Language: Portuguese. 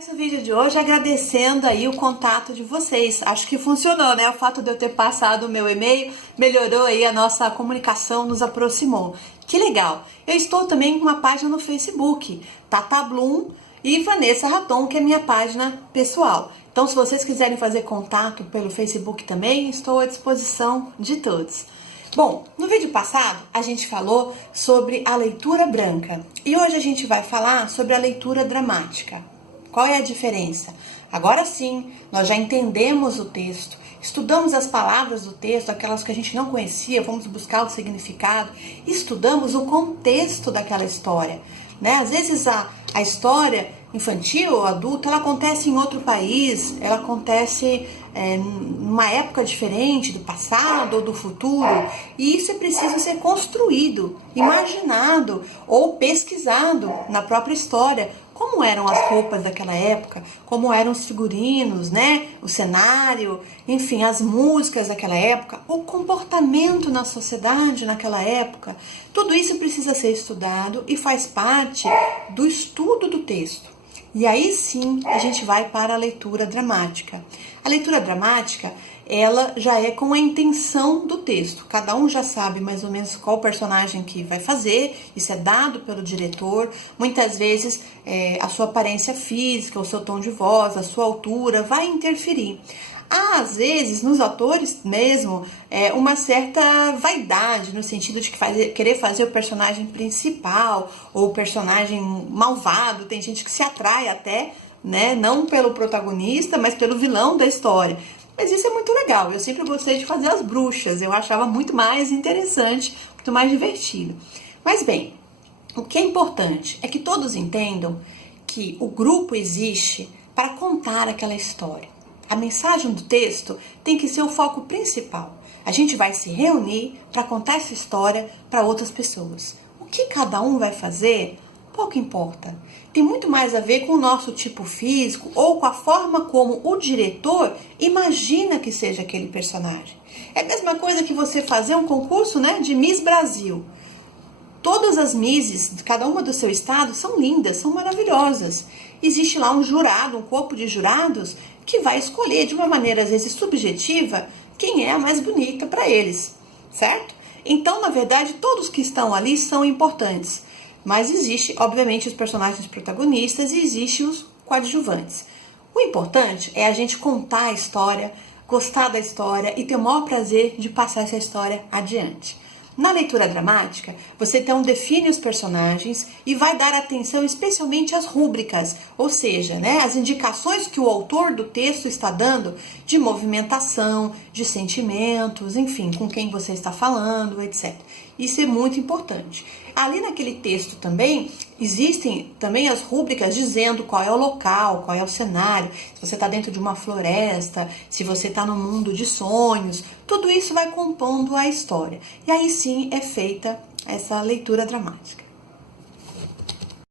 Esse vídeo de hoje agradecendo aí o contato de vocês. Acho que funcionou, né? O fato de eu ter passado o meu e-mail melhorou aí a nossa comunicação, nos aproximou. Que legal! Eu estou também com uma página no Facebook, Tata Bloom e Vanessa Raton, que é minha página pessoal. Então, se vocês quiserem fazer contato pelo Facebook também, estou à disposição de todos. Bom, no vídeo passado a gente falou sobre a leitura branca e hoje a gente vai falar sobre a leitura dramática. Qual é a diferença? Agora sim, nós já entendemos o texto, estudamos as palavras do texto, aquelas que a gente não conhecia, vamos buscar o significado, estudamos o contexto daquela história, né? Às vezes a história infantil ou adulta, ela acontece em outro país, ela acontece numa época diferente do passado ou do futuro, e isso é preciso ser construído, imaginado ou pesquisado na própria história. Como eram as roupas daquela época, como eram os figurinos, né? O cenário, enfim, as músicas daquela época, o comportamento na sociedade naquela época. Tudo isso precisa ser estudado e faz parte do estudo do texto. E aí sim a gente vai para a leitura dramática. A leitura dramática, ela já é com a intenção do texto. Cada um já sabe mais ou menos qual personagem que vai fazer, isso é dado pelo diretor. Muitas vezes a sua aparência física, o seu tom de voz, a sua altura vai interferir. Há, às vezes, nos atores mesmo, uma certa vaidade, no sentido de querer fazer o personagem principal ou o personagem malvado. Tem gente que se atrai até, né, não pelo protagonista, mas pelo vilão da história. Mas isso é muito legal. Eu sempre gostei de fazer as bruxas. Eu achava muito mais interessante, muito mais divertido. Mas bem, o que é importante é que todos entendam que o grupo existe para contar aquela história. A mensagem do texto tem que ser o foco principal. A gente vai se reunir para contar essa história para outras pessoas. O que cada um vai fazer, pouco importa. Tem muito mais a ver com o nosso tipo físico ou com a forma como o diretor imagina que seja aquele personagem. É a mesma coisa que você fazer um concurso, né, de Miss Brasil. Todas as Misses, cada uma do seu estado, são lindas, são maravilhosas. Existe lá um jurado, um corpo de jurados, que vai escolher de uma maneira, às vezes, subjetiva, quem é a mais bonita para eles, certo? Então, na verdade, todos que estão ali são importantes. Mas existe, obviamente, os personagens protagonistas e existe os coadjuvantes. O importante é a gente contar a história, gostar da história e ter o maior prazer de passar essa história adiante. Na leitura dramática, você então define os personagens e vai dar atenção especialmente às rúbricas, ou seja, né, as indicações que o autor do texto está dando de movimentação, de sentimentos, enfim, com quem você está falando, etc. Isso é muito importante. Ali naquele texto também, existem também as rúbricas dizendo qual é o local, qual é o cenário, se você está dentro de uma floresta, se você está no mundo de sonhos, tudo isso vai compondo a história. E aí sim é feita essa leitura dramática.